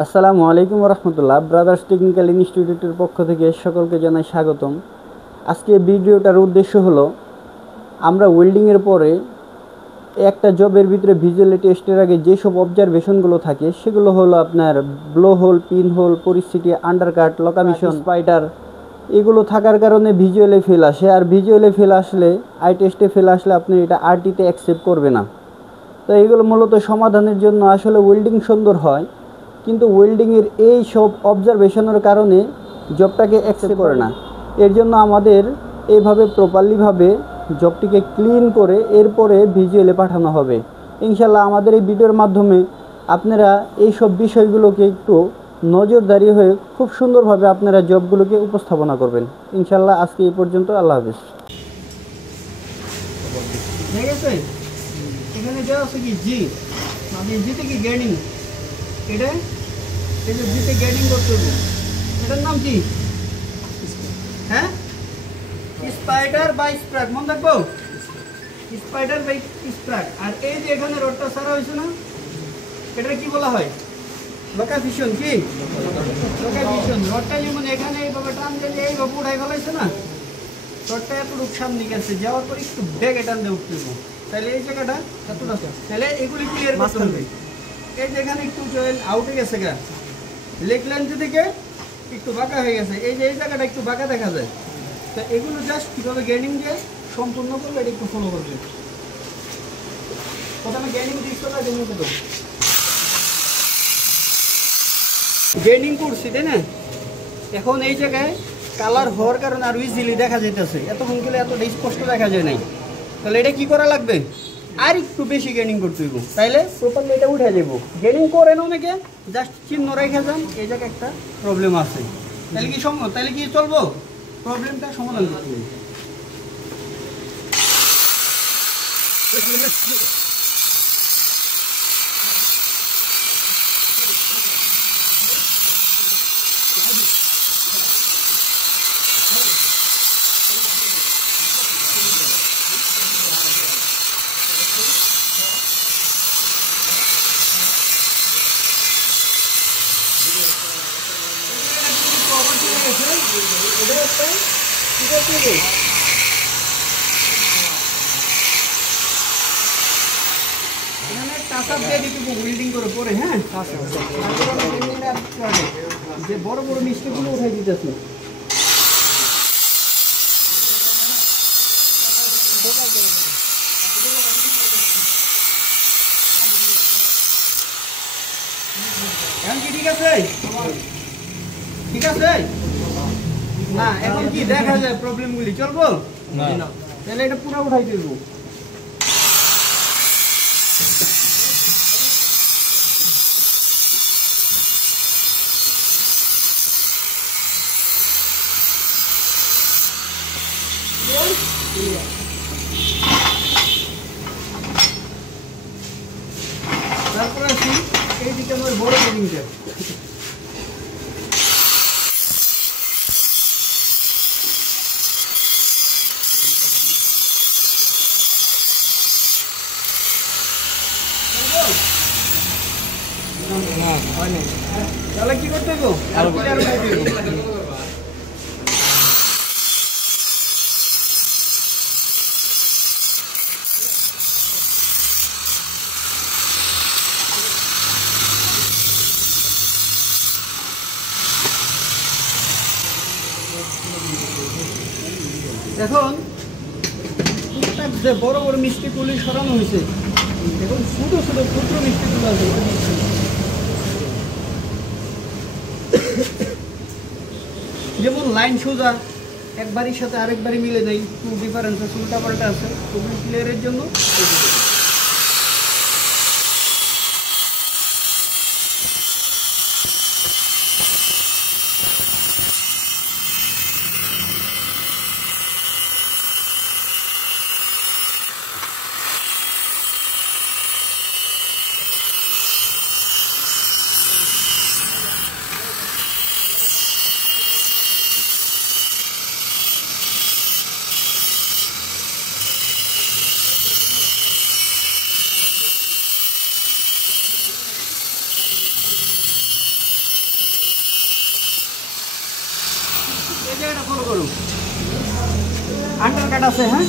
আসসালামু আলাইকুম রহমতুল্লাহ। Brothers technical ইনস্টিটিউটের পক্ষ থেকে সকলকে জানাই স্বাগতম। আজকে ভিডিওটার উদ্দেশ্য হলো আমরা ওয়েল্ডিংয়ের পরে একটা জবের ভিতরে ভিজুয়ালি টেস্টের আগে যেসব অবজারভেশনগুলো থাকে সেগুলো হলো আপনার ব্লো হোল, পিন হোল, পরিস্থিতি, আন্ডারকাট, লকামিশন, স্পাইডার, এগুলো থাকার কারণে ভিজুয়ালি ফেল আসে। আর ভিজুয়ালি ফেল আসলে, আই টেস্টে ফেল আসলে আপনি এটা আরটিতে অ্যাকসেপ্ট করবে না। তো এগুলো মূলত সমাধানের জন্য আসলে ওয়েল্ডিং সুন্দর হয়, কিন্তু ওয়েল্ডিংয়ের এই সব অবজারভেশনের কারণে জবটাকে অ্যাকসেপ্ট করে না। এর জন্য আমাদের এইভাবে প্রপারলিভাবে জবটিকে ক্লিন করে এরপরে ভিজুয়ালে পাঠানো হবে। ইনশাল্লাহ আমাদের এই ভিডিওর মাধ্যমে আপনারা এই সব বিষয়গুলোকে একটু নজরদারি হয়ে খুব সুন্দরভাবে আপনারা জবগুলোকে উপস্থাপনা করবেন। ইনশাল্লাহ আজকে এই পর্যন্ত। আল্লাহ হাফেজ। ঠিক আছে, এখানে দেওয়া আছে কি জি, মানে জিতে কি গ্যাডিং, এটা এই যে জিতে গ্যাডিং করতে হবে, এটার নাম কি? হ্যাঁ, স্পাইডার বাই স্প্রাগ, মনে রাখবো, স্পাইডার বাই স্প্রাগ। আর এই যে এখানে রডটা সারা হয়েছে না, এটা কি বলা হয়? লোকাফিশন। কি লোকাফিশন? রডটা যেমন এখানে এইভাবে টান দিলে এইভাবে উঠাই ফেলাইছে না, রডটা এতটুকু সামনে গেছে, যাওয়ার পর একটু ব্যাগে টান দিয়ে উঠতে হবে, তাহলে এই জায়গাটা এতটা, তাহলে এগুলি ক্লিয়ার করতে হবে। এই যে এখানে একটু আউটে গেছে গা, লেগ লেন্থ থেকে একটু বাঁকা হয়ে গেছে, এই যে এই জায়গাটা একটু বাঁকা দেখা যায়। তো এগুলো জাস্ট কীভাবে গ্যানিং দিয়ে সম্পূর্ণ করবে এটা একটু ফলো করবে। প্রথমে গ্যানিং দিচ্ছ না, গ্যানিং করো, গ্যানিং করছি তাই না। এখন এই জায়গায় কালার হওয়ার কারণে আর ইজিলি দেখা যাইতেছে, এতক্ষণ গেলে এতটা স্পষ্ট দেখা যায় নাই। তাহলে এটা কি করা লাগবে? আর একটু বেশি গেনিং করতে হইব, তাইলে প্রপারলি এটা উঠে যাবো। গেনিং করেন অনেকে, জাস্ট চিহ্ন রেখে যান, এই জায়গায় একটা প্রবলেম আছে, তাহলে কি তাহলে কি চলবো? প্রবলেমটা সমাধান করতে হবে। বিল্ডিং করে পরে, হ্যাঁ, যে বড় বড় মিস্টেকগুলো উঠাই দিতেছে। এখন কি ঠিক আছে? ঠিক আছে না? এখন কি দেখা যায় প্রবলেমগুলি? চলবো না, তাহলে এটা পুরো উঠাই দেবো। তারপরে আসি এই দিকে আমার বড় বিল্ডিংটা। তাহলে কি করতে হবে? এখন টুকটাক যে বড় বড় মিষ্টিগুলি সরানো হয়েছে, এখন ছোটো ছোটো ক্ষুদ্র মিষ্টিগুলো আছে, যেমন লাইন সোজা একবারের সাথে আরেকবারই মিলে নেই, একটু ডিফারেন্স আছে, উল্টা পাল্টা আছে, ওগুলো ক্লিয়ারের জন্য আন্ডার কাট আছে, হ্যাঁ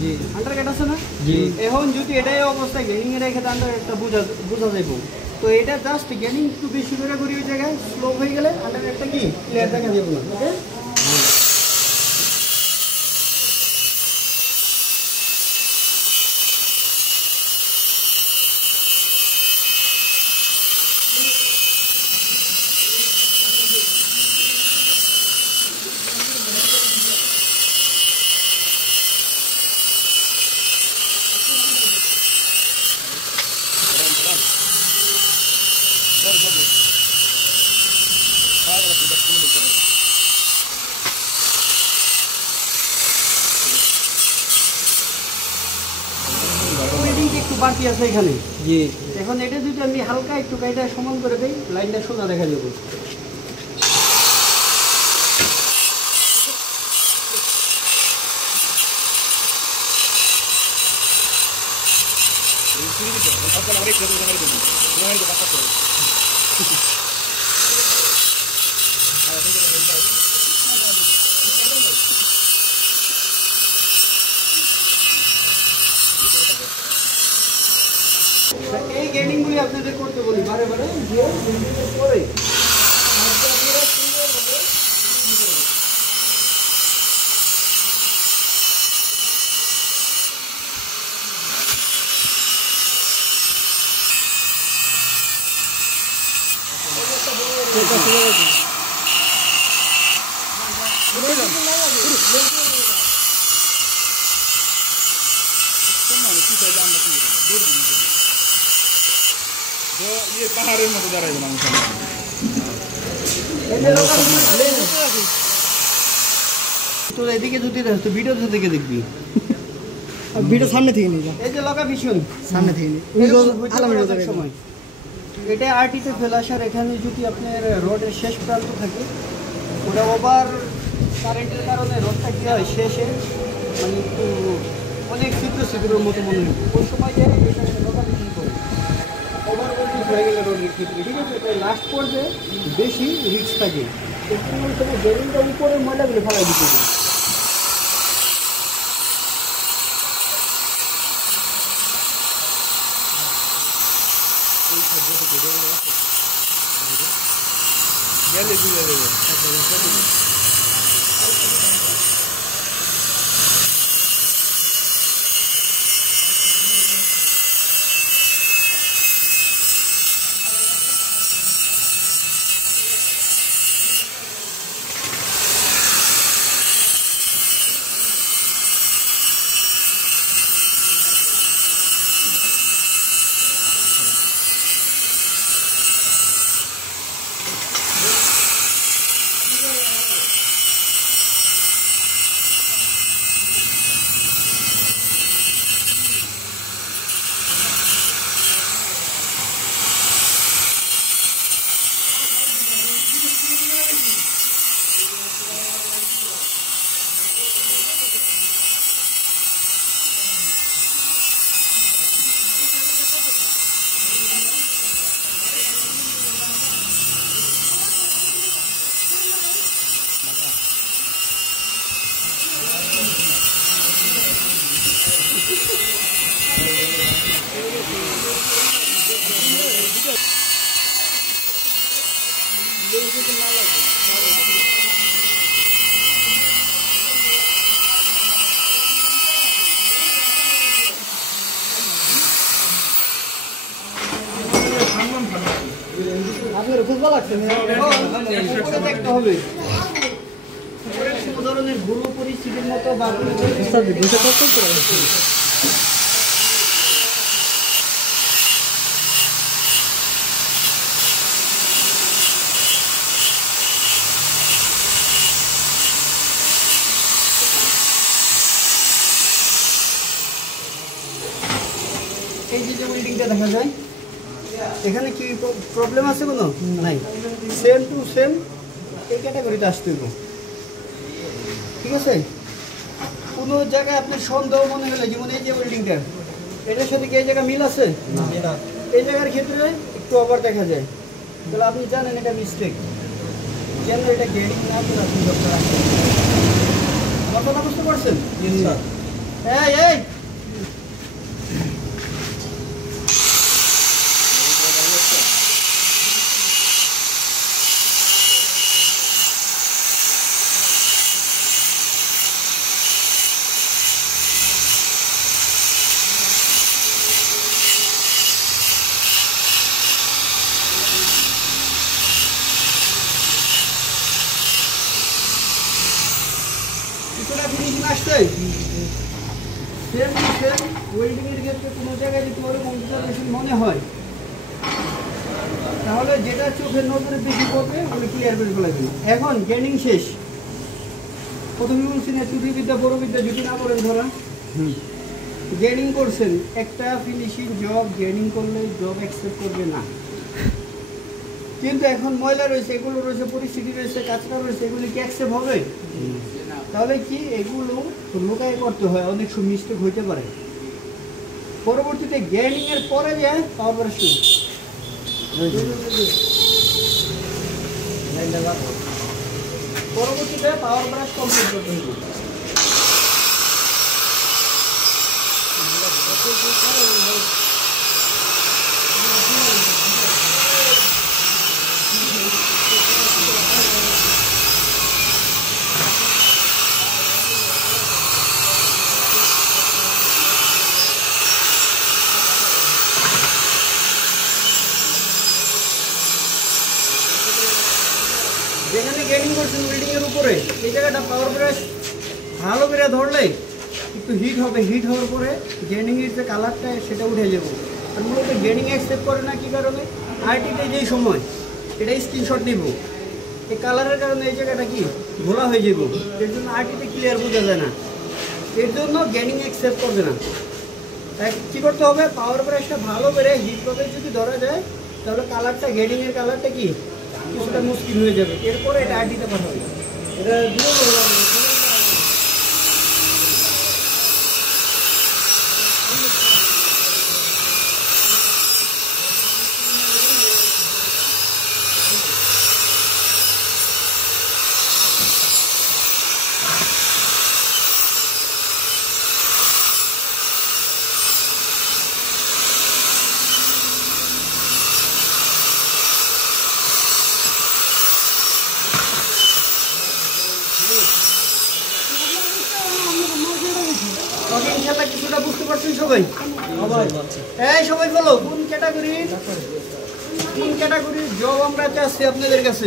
জি আন্ডার কাট আছে না? জি। এখন যদি এটাই অবস্থায় গেনিং এর রেখে আন্ডার একটা বোঝা যাইব। তো এটা জাস্ট গেনিং একটু বেশি করে করি ওই জায়গায়, স্লো হয়ে গেলে আন্ডার একটা কি ক্লিয়ার দেখা যাবে না। ওকে, একটু বাড়তি আছে এখানে। জি। এখন এটা যদি আমি হালকা একটু কাইটা সমান করে দিই, লাইনটা সোজা দেখা যাবে। এই গেডিংগুলি আপনাদের করতে বলি বারে বারে, দিয়ে করে পাহাড়ের মতো দাঁড়াইবে না। তো এদিকে যদি দেখ তো ভিডিও থেকে দেখবি, ভিডিও সামনে থেকে নিয়ে যা, এই যে লগা ভীষণ সামনে থেকে নিয়ে সময় এটা আরটিতে ফেলে আসার। এখানে যদি আপনার রোডের শেষ প্রান্ত থাকে, ওটা ওভার কারেন্টের কারণে রোডটা কী হয় শেষে মানে একটু অনেক ছিদ্রের মতো মনে হয়। ওই সময় যে এটা লগা ভীষণ করে ওভার ভোল্টেজ হয়ে গেলে রোডের ক্ষেত্রে, ঠিক আছে, তাই লাস্ট পর্যায়ে বেশি রিস্ক থাকে। ওই সময় বেরিংটা উপরে ময়লাগুলো ফেলাই দিতে হবে। গেলে দিয়ে দেবে। আপনার বুঝবা লাগছে দেখতে হবে কোনো ধরনের গুরু পরিস্থিতির মতো বা এই যে বিল্ডিংটা দেখা যায়, এখানে কি প্রবলেম আছে কোনো নাই, সেম টু সেম এই ক্যাটাগরিতে আসতে হবে, ঠিক আছে। কোনো জায়গায় আপনার সন্দেহ মনে হলে, যেমন এই যে বিল্ডিংটা, এটার সাথে কি এই জায়গা মিল আছে? এই জায়গার ক্ষেত্রে একটু আবার দেখা যায়, তাহলে আপনি জানেন এটা মিস্টেক, কেন এটা গেডিং না করে আপনি ডক্টর আসেন। কথা বুঝতে পারছেন? স্যার এই এই কিছুটা ফিনিশিং আসছে। সেম ওয়েল্ডিং এর ক্ষেত্রে কোনো জায়গায় যদি ওরকম অবজারভেশন মনে হয় তাহলে যেটা চোখের নজরে বেশি পড়বে ওগুলো ক্লিয়ার করে ফেলা যাবে। এখন গ্যানিং শেষ। প্রথমে বলছি না চুরিবিদ্যা বড়বিদ্যা যদি না করেন ধরা গ্যানিং করছেন, একটা ফিনিশিং জব গ্যানিং করলে জব অ্যাকসেপ্ট করবে না। কিন্তু এখন ময়লা রয়েছে, এগুলো রয়েছে, পরিস্থিতি রয়েছে, কাঁচরা রয়েছে, এগুলি কি অ্যাকসেপ্ট হবে? তাহলে কি এগুলো লোকাই করতে হয়, অনেক সময় মিস্টেক হইতে পারে। পরবর্তীতে গ্যানিং এর পরে যে পাওয়ার ব্রাশ পরবর্তীতে পাওয়ার ব্রাশ কমপ্লিট করতে হবে। যেখানে গ্যানিং করছেন ওয়েল্ডিং এর উপরে এই জায়গাটা পাওয়ার ব্রাশ ভালো করে ধরলে একটু হিট হবে, হিট হওয়ার পরে গ্যানিং এর যে কালারটা সেটা উঠে যাবে। আর মূলত গ্যানিং অ্যাকসেপ্ট করে না কি কারণে? আরটিতে যেই সময় এটা স্ক্রিনশট নিব, এই কালারের কারণে এই জায়গাটা কি ঘোলা হয়ে যাব, এর জন্য আরটিতে ক্লিয়ার বোঝা যায় না, এর জন্য গ্যানিং অ্যাকসেপ্ট করবে না। তাই কী করতে হবে? পাওয়ার ব্রাশটা ভালো করে হিট করে যদি ধরা যায় তাহলে কালারটা গ্যানিং এর কালারটা কি কিছুটা মুশকিল হয়ে যাবে। এরপরে এটা আরটিতে পাঠাবে। এটা ইনশাআল্লাহ কিছুটা বুঝতে পারছেন সবাই? এই সবাই বলো কোন ক্যাটাগরির জব আমরা চাচ্ছি আপনাদের কাছে।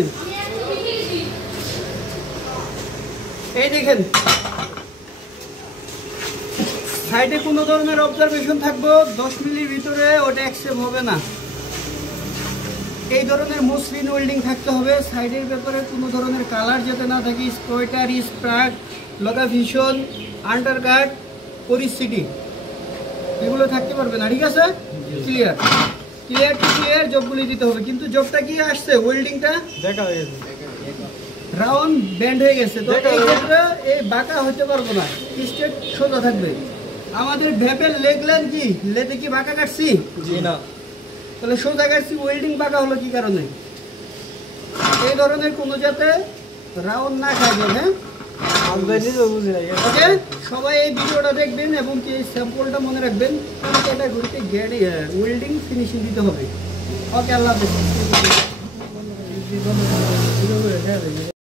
এই দেখেন সাইডে কোনো ধরনের অবজারভেশন থাকবো 10 মিলির ভিতরে, ওটা অ্যাকসেপ্ট হবে না। এই ধরনের মসৃণ ওয়েল্ডিং থাকতে হবে। সাইডের ব্যাপারে কোনো ধরনের কালার যাতে না থাকে, স্কোয়েটার, স্প্রাগ, লোকাভিশন, আন্ডারকাট, পরিস্থিতি এগুলো থাকতে পারবে না। ঠিক আছে? ক্লিয়ার ক্লিয়ার টু ক্লিয়ার জবগুলি দিতে হবে। কিন্তু জবটা কি আসছে ওয়েল্ডিংটা দেখা হয়ে গেছে, রাউন্ড ব্যান্ড হয়ে গেছে, তো এই ক্ষেত্রে এই বাঁকা হতে পারবো না, স্ট্রেট সোজা থাকবে। আমাদের ভেপের লেগলেন কি লেতে কি বাঁকা কাটছি? জি না। তাহলে সোজা কাটছি, ওয়েল্ডিং বাঁকা হলো কি কারণে? এই ধরনের কোনো যাতে রাউন্ড না খাবে। হ্যাঁ ওকে, সবাই এই ভিডিওটা দেখবেন এবং কি এই স্যাম্পলটা মনে রাখবেন। ক্যাটাগরিতে ওয়েল্ডিং ফিনিশিং দিতে হবে। ওকে, আল্লাহ হাফেজ।